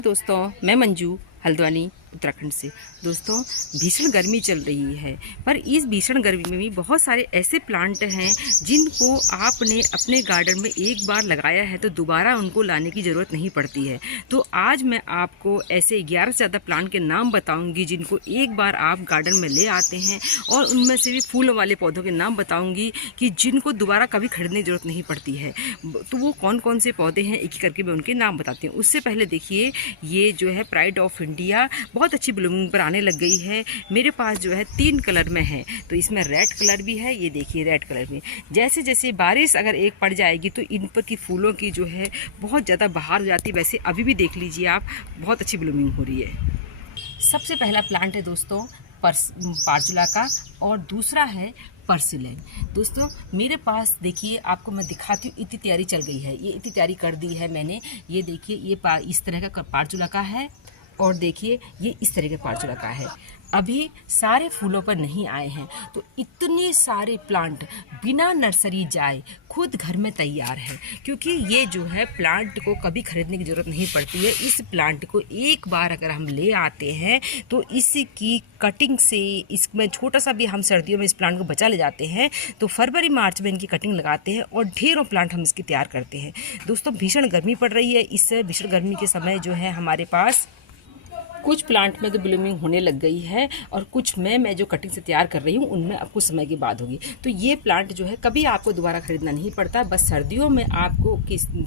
दोस्तों, मैं मंजू हल्द्वानी उत्तराखंड से। दोस्तों, भीषण गर्मी चल रही है, पर इस भीषण गर्मी में भी बहुत सारे ऐसे प्लांट हैं जिनको आपने अपने गार्डन में एक बार लगाया है तो दोबारा उनको लाने की ज़रूरत नहीं पड़ती है। तो आज मैं आपको ऐसे 11 से ज़्यादा प्लांट के नाम बताऊंगी जिनको एक बार आप गार्डन में ले आते हैं, और उनमें से भी फूलों वाले पौधों के नाम बताऊँगी कि जिनको दोबारा कभी खरीदने की ज़रूरत नहीं पड़ती है। तो वो कौन कौन से पौधे हैं, एक एक करके मैं उनके नाम बताती हूँ। उससे पहले देखिए, ये जो है प्राइड ऑफ इंडिया बहुत अच्छी ब्लूमिंग पर आने लग गई है। मेरे पास जो है 3 कलर में है, तो इसमें रेड कलर भी है। ये देखिए रेड कलर में जैसे जैसे बारिश अगर एक पड़ जाएगी तो इन पर की फूलों की जो है बहुत ज़्यादा बहार हो जाती है। वैसे अभी भी देख लीजिए आप, बहुत अच्छी ब्लूमिंग हो रही है। सबसे पहला प्लांट है दोस्तों पार्जुला का, और दूसरा है पर्सिलेन। दोस्तों, मेरे पास देखिए, आपको मैं दिखाती हूँ, इतनी तैयारी चल गई है, ये इतनी तैयारी कर दी है मैंने। ये देखिए, ये इस तरह का पार्जुला का है, और देखिए ये इस तरह के पार्जुला का है। अभी सारे फूलों पर नहीं आए हैं, तो इतने सारे प्लांट बिना नर्सरी जाए खुद घर में तैयार है, क्योंकि ये जो है प्लांट को कभी खरीदने की ज़रूरत नहीं पड़ती है। इस प्लांट को एक बार अगर हम ले आते हैं तो इसकी कटिंग से, इसमें छोटा सा भी हम सर्दियों में इस प्लांट को बचा ले जाते हैं, तो फरवरी मार्च में इनकी कटिंग लगाते हैं और ढेरों प्लांट हम इसकी तैयार करते हैं। दोस्तों, भीषण गर्मी पड़ रही है, इस भीषण गर्मी के समय जो है हमारे पास कुछ प्लांट में तो ब्लूमिंग होने लग गई है, और कुछ में मैं जो कटिंग से तैयार कर रही हूँ उनमें अब कुछ समय के बाद होगी। तो ये प्लांट जो है कभी आपको दोबारा खरीदना नहीं पड़ता, बस सर्दियों में आपको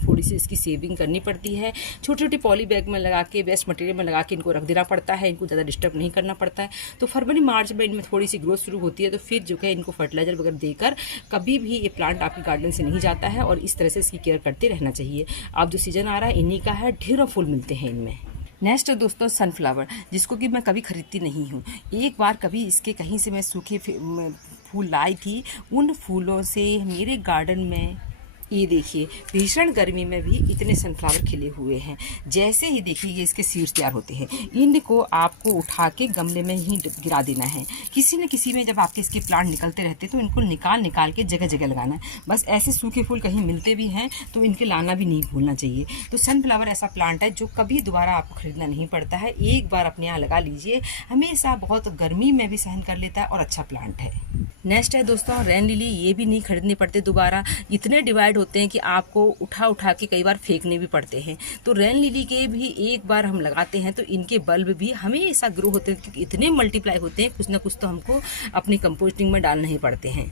थोड़ी सी इसकी सेविंग करनी पड़ती है। छोटी छोटी पॉली बैग में लगा के, वेस्ट मटेरियल में लगा के इनको रख देना पड़ता है, इनको ज़्यादा डिस्टर्ब नहीं करना पड़ता है। तो फरवरी मार्च में इनमें थोड़ी सी ग्रोथ शुरू होती है, तो फिर जो है इनको फर्टिलाइजर वगैरह देकर कभी भी ये प्लांट आपके गार्डन से नहीं जाता है, और इस तरह से इसकी केयर करते रहना चाहिए। अब जो सीजन आ रहा है इन्हीं का है, ढेरों फूल मिलते हैं इनमें। नेक्स्ट है दोस्तों सनफ्लावर, जिसको कि मैं कभी खरीदती नहीं हूँ। एक बार कभी इसके कहीं से मैं सूखे फूल लाई थी, उन फूलों से मेरे गार्डन में ये देखिए भीषण गर्मी में भी इतने सनफ्लावर खिले हुए हैं। जैसे ही देखिए ये इसके सीड्स तैयार होते हैं, इनको आपको उठा के गमले में ही गिरा देना है। किसी न किसी में जब आपके इसके प्लांट निकलते रहते हैं तो इनको निकाल निकाल के जगह जगह लगाना है। बस ऐसे सूखे फूल कहीं मिलते भी हैं तो इनके लाना भी नहीं भूलना चाहिए। तो सनफ्लावर ऐसा प्लांट है जो कभी दोबारा आपको खरीदना नहीं पड़ता है, एक बार अपने यहाँ लगा लीजिए, हमेशा बहुत गर्मी में भी सहन कर लेता है और अच्छा प्लांट है। नेक्स्ट है दोस्तों रेन लिली, ये भी नहीं खरीदने पड़ते दोबारा, इतने डिवाइड होते हैं कि आपको उठा उठा के कई बार फेंकने भी पड़ते हैं। तो रेन लिली के भी एक बार हम लगाते हैं तो इनके बल्ब भी हमेशा ग्रो होते हैं, क्योंकि इतने मल्टीप्लाई होते हैं, कुछ ना कुछ तो हमको अपनी कंपोस्टिंग में डालने ही पड़ते हैं।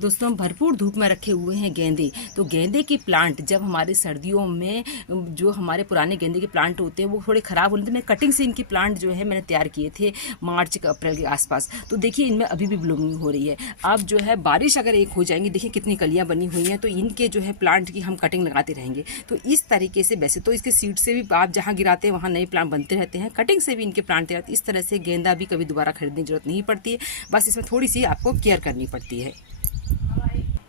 दोस्तों, भरपूर धूप में रखे हुए हैं गेंदे। तो गेंदे के प्लांट जब हमारे सर्दियों में, जो हमारे पुराने गेंदे के प्लांट होते हैं वो थोड़े ख़राब होने थे, मैं कटिंग से इनके प्लांट जो है मैंने तैयार किए थे मार्च अप्रैल के आसपास। तो देखिए इनमें अभी भी ब्लूमिंग हो रही है। अब जो है बारिश अगर एक हो जाएंगी, देखिए कितनी कलियाँ बनी हुई हैं, तो इनके जो है प्लांट की हम कटिंग लगाते रहेंगे। तो इस तरीके से, वैसे तो इसके सीड से भी आप जहाँ गिराते हैं वहाँ नए प्लांट बनते रहते हैं, कटिंग से भी इनके प्लांट तैयार। इस तरह से गेंदा भी कभी दोबारा खरीदने की जरूरत नहीं पड़ती है, बस इसमें थोड़ी सी आपको केयर करनी पड़ती है।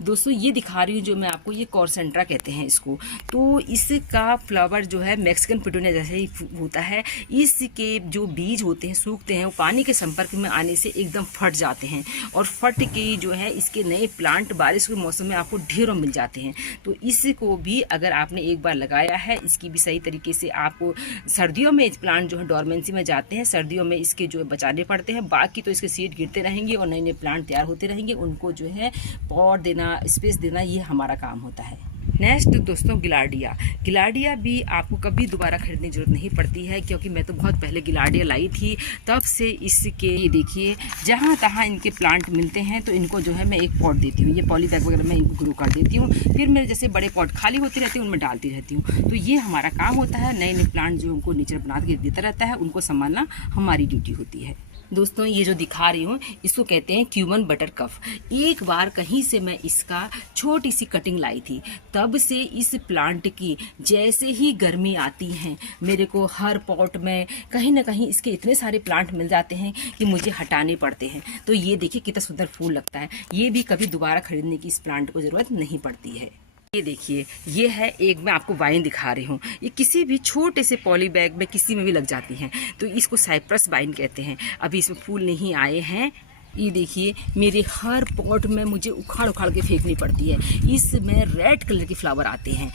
दोस्तों, ये दिखा रही हूँ जो मैं आपको, ये कॉर्सेंट्रा कहते हैं इसको। तो इसका फ्लावर जो है मैक्सिकन पिटूनिया जैसे ही होता है। इसके जो बीज होते हैं सूखते हैं, वो पानी के संपर्क में आने से एकदम फट जाते हैं, और फट के जो है इसके नए प्लांट बारिश के मौसम में आपको ढेरों मिल जाते हैं। तो इसको भी अगर आपने एक बार लगाया है, इसकी भी सही तरीके से आपको, सर्दियों में इस प्लांट जो है डोरमेंसी में जाते हैं, सर्दियों में इसके जो है बचाने पड़ते हैं, बाकी तो इसके सीड गिरते रहेंगे और नए नए प्लांट तैयार होते रहेंगे, उनको जो है पॉट देना, स्पेस देना, ये हमारा काम होता है। नेक्स्ट दोस्तों गिलार्डिया। गिलार्डिया भी आपको कभी दोबारा खरीदने की जरूरत नहीं पड़ती है, क्योंकि मैं तो बहुत पहले गिलार्डिया लाई थी, तब से इसके ये देखिए जहाँ तहाँ इनके प्लांट मिलते हैं, तो इनको जो है मैं एक पॉट देती हूँ, ये पॉली बैग वगैरह मैं इनको ग्रो कर देती हूँ, फिर मेरे जैसे बड़े पॉट खाली होते रहते हैं उनमें डालती रहती हूँ। तो ये हमारा काम होता है, नए नए प्लांट जो उनको नीचे बना के देता रहता है, उनको संभालना हमारी ड्यूटी होती है। दोस्तों, ये जो दिखा रही हूँ इसको कहते हैं क्यूमन बटर कफ। एक बार कहीं से मैं इसका छोटी सी कटिंग लाई थी, तब से इस प्लांट की जैसे ही गर्मी आती है, मेरे को हर पॉट में कहीं ना कहीं इसके इतने सारे प्लांट मिल जाते हैं कि मुझे हटाने पड़ते हैं। तो ये देखिए कितना सुंदर फूल लगता है, ये भी कभी दोबारा खरीदने की इस प्लांट को ज़रूरत नहीं पड़ती है। ये देखिए, ये है एक, मैं आपको वाइन दिखा रही हूँ, ये किसी भी छोटे से पॉली बैग में किसी में भी लग जाती हैं, तो इसको साइप्रस वाइन कहते हैं। अभी इसमें फूल नहीं आए हैं, ये देखिए मेरे हर पॉट में मुझे उखाड़ उखाड़ के फेंकनी पड़ती है। इसमें रेड कलर के फ्लावर आते हैं,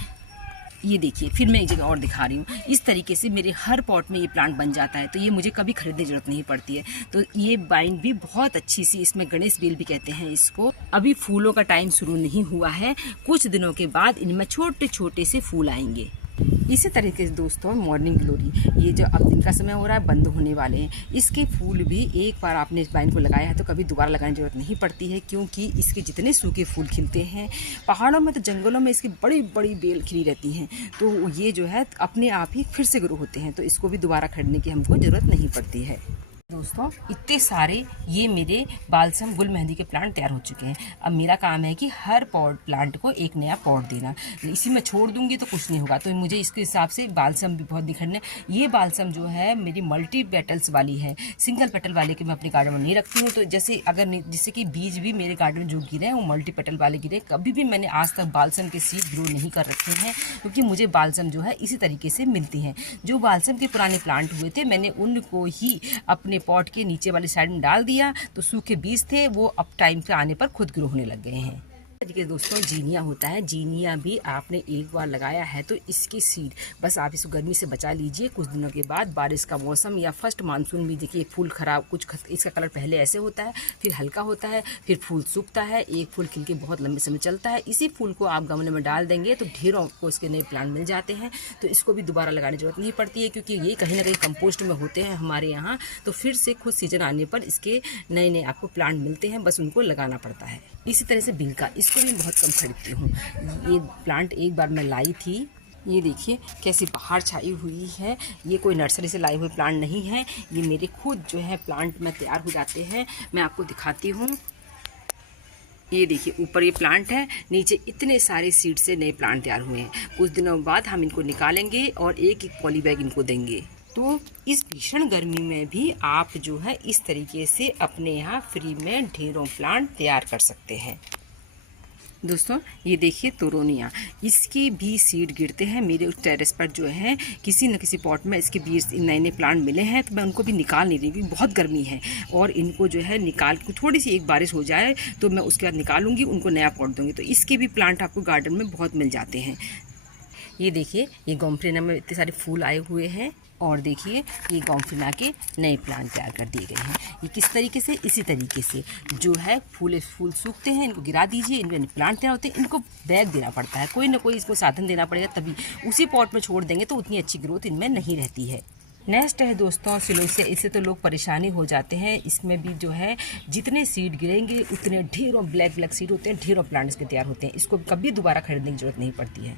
ये देखिए, फिर मैं एक जगह और दिखा रही हूँ। इस तरीके से मेरे हर पॉट में ये प्लांट बन जाता है, तो ये मुझे कभी खरीदने की जरूरत नहीं पड़ती है। तो ये बाइंड भी बहुत अच्छी सी, इसमें गणेश बेल भी कहते हैं इसको। अभी फूलों का टाइम शुरू नहीं हुआ है, कुछ दिनों के बाद इनमें छोटे छोटे से फूल आएंगे। इसी तरीके से दोस्तों मॉर्निंग ग्लोरी, ये जो अब दिन का समय हो रहा है, बंद होने वाले हैं, इसके फूल भी एक बार आपने इस बाइन को लगाया है तो कभी दोबारा लगाने की जरूरत नहीं पड़ती है, क्योंकि इसके जितने सूखे फूल खिलते हैं पहाड़ों में, तो जंगलों में इसकी बड़ी बड़ी बेल खिली रहती हैं, तो ये जो है अपने आप ही फिर से ग्रो होते हैं, तो इसको भी दोबारा खरीदने की हमको ज़रूरत नहीं पड़ती है। दोस्तों इतने सारे ये मेरे बालसम गुल मेहंदी के प्लांट तैयार हो चुके हैं। अब मेरा काम है कि हर पॉट प्लांट को एक नया पॉट देना। इसी में छोड़ दूंगी तो कुछ नहीं होगा, तो मुझे इसके हिसाब से बालसम भी बहुत निखरने। ये बालसम जो है मेरी मल्टी पेटल्स वाली है, सिंगल पेटल वाले के मैं अपने गार्डन में नहीं रखती हूँ। तो जैसे अगर जिससे कि बीज भी मेरे गार्डन में जो गिरे हैं वो मल्टी पेटल वाले गिरे। कभी भी मैंने आज तक बालसम के सीड ग्रो नहीं कर रखे हैं, क्योंकि मुझे बालसम जो है इसी तरीके से मिलती हैं। जो बालसम के पुराने प्लांट हुए थे मैंने उनको ही अपने पॉट के नीचे वाली साइड में डाल दिया, तो सूखे बीज थे वो अब टाइम पे आने पर खुद ग्रो होने लग गए हैं। तरीके दोस्तों जीनिया होता है, जीनिया भी आपने एक बार लगाया है तो इसकी सीड बस आप इसको गर्मी से बचा लीजिए। कुछ दिनों के बाद बारिश का मौसम या फर्स्ट मानसून में देखिए फूल खराब इसका कलर पहले ऐसे होता है, फिर हल्का होता है, फिर फूल सूखता है, एक फूल खिल के बहुत लंबे समय चलता है। इसी फूल को आप गमले में डाल देंगे तो ढेरों को इसके नए प्लांट मिल जाते हैं, तो इसको भी दोबारा लगाने की जरूरत नहीं पड़ती है, क्योंकि ये कहीं ना कहीं कंपोस्ट में होते हैं हमारे यहाँ। तो फिर से खुद सीजन आने पर इसके नए नए आपको प्लांट मिलते हैं, बस उनको लगाना पड़ता है। इसी तरह से बिलका, इसको भी बहुत कम खरीदती हूँ। ये प्लांट एक बार मैं लाई थी, ये देखिए कैसी बाहर छाई हुई है। ये कोई नर्सरी से लाए हुए प्लांट नहीं है, ये मेरे खुद जो है प्लांट में तैयार हो जाते हैं। मैं आपको दिखाती हूँ, ये देखिए ऊपर ये प्लांट है, नीचे इतने सारे सीड से नए प्लांट तैयार हुए हैं। कुछ दिनों बाद हम इनको निकालेंगे और एक एक पॉली बैग इनको देंगे। तो इस भीषण गर्मी में भी आप जो है इस तरीके से अपने यहाँ फ्री में ढेरों प्लांट तैयार कर सकते हैं। दोस्तों ये देखिए तोरोनिया, इसके भी सीड गिरते हैं मेरे उस टेरेस पर जो है, किसी न किसी पॉट में इसके बीज नए नए प्लांट मिले हैं, तो मैं उनको भी निकाल नहीं रही क्योंकि बहुत गर्मी है। और इनको जो है निकाल के थोड़ी सी एक बारिश हो जाए तो मैं उसके बाद निकालूंगी, उनको नया पॉट दूंगी। तो इसके भी प्लांट आपको गार्डन में बहुत मिल जाते हैं। ये देखिए ये गोम्फ्रेना में इतने सारे फूल आए हुए हैं, और देखिए ये गोम्फ्रेना के नए प्लांट तैयार कर दिए गए हैं। ये किस तरीके से, इसी तरीके से जो है फूल सूखते हैं, इनको गिरा दीजिए, इनमें प्लांट तैयार होते हैं। इनको बैग देना पड़ता है, कोई ना कोई इसको साधन देना पड़ेगा, तभी उसी पॉट में छोड़ देंगे तो उतनी अच्छी ग्रोथ इनमें नहीं रहती है। नेक्स्ट है दोस्तों सिलोसिया, इससे तो लोग परेशानी हो जाते हैं। इसमें भी जो है जितने सीड गिरेंगे उतने ढेरों ब्लैक सीड होते हैं, ढेरों प्लांट इसके तैयार होते हैं। इसको कभी दोबारा खरीदने की जरूरत नहीं पड़ती है।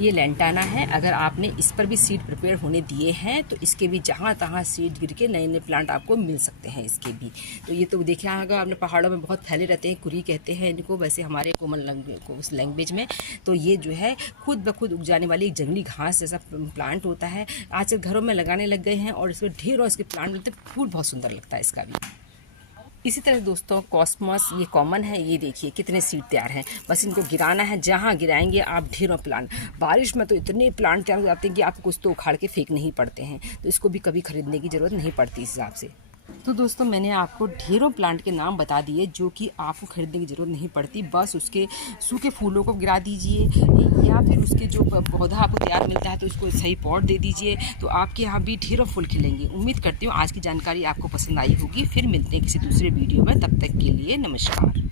ये लेंटाना है, अगर आपने इस पर भी सीड प्रिपेयर होने दिए हैं तो इसके भी जहाँ तहाँ सीड गिर के नए नए प्लांट आपको मिल सकते हैं इसके भी। तो ये तो देखिए होगा आपने, पहाड़ों में बहुत फैले रहते हैं, कुरी कहते हैं इनको वैसे हमारे कॉमन लैंग्वेज में। तो ये जो है खुद ब खुद उग जाने वाली एक जंगली घास जैसा प्लांट होता है। आजकल घरों में लगाने लग गए हैं और इसमें ढेरों इसके प्लांट मिलते हैं, फूल बहुत सुंदर लगता है इसका भी। इसी तरह दोस्तों कॉस्मोस ये कॉमन है, ये देखिए कितने सीड तैयार हैं, बस इनको गिराना है, जहाँ गिराएंगे आप ढेरों प्लांट। बारिश में तो इतने प्लांट तैयार हो जाते हैं कि आपको कुछ तो उखाड़ के फेंक नहीं पड़ते हैं, तो इसको भी कभी खरीदने की ज़रूरत नहीं पड़ती इस हिसाब से। तो दोस्तों मैंने आपको ढेरों प्लांट के नाम बता दिए जो कि आपको खरीदने की ज़रूरत नहीं पड़ती, बस उसके सूखे फूलों को गिरा दीजिए या फिर उसके जो पौधा आपको तैयार मिलता है तो उसको सही पॉट दे दीजिए, तो आपके यहाँ भी ढेरों फूल खिलेंगे। उम्मीद करती हूँ आज की जानकारी आपको पसंद आई होगी। फिर मिलते हैं किसी दूसरे वीडियो में, तब तक के लिए नमस्कार।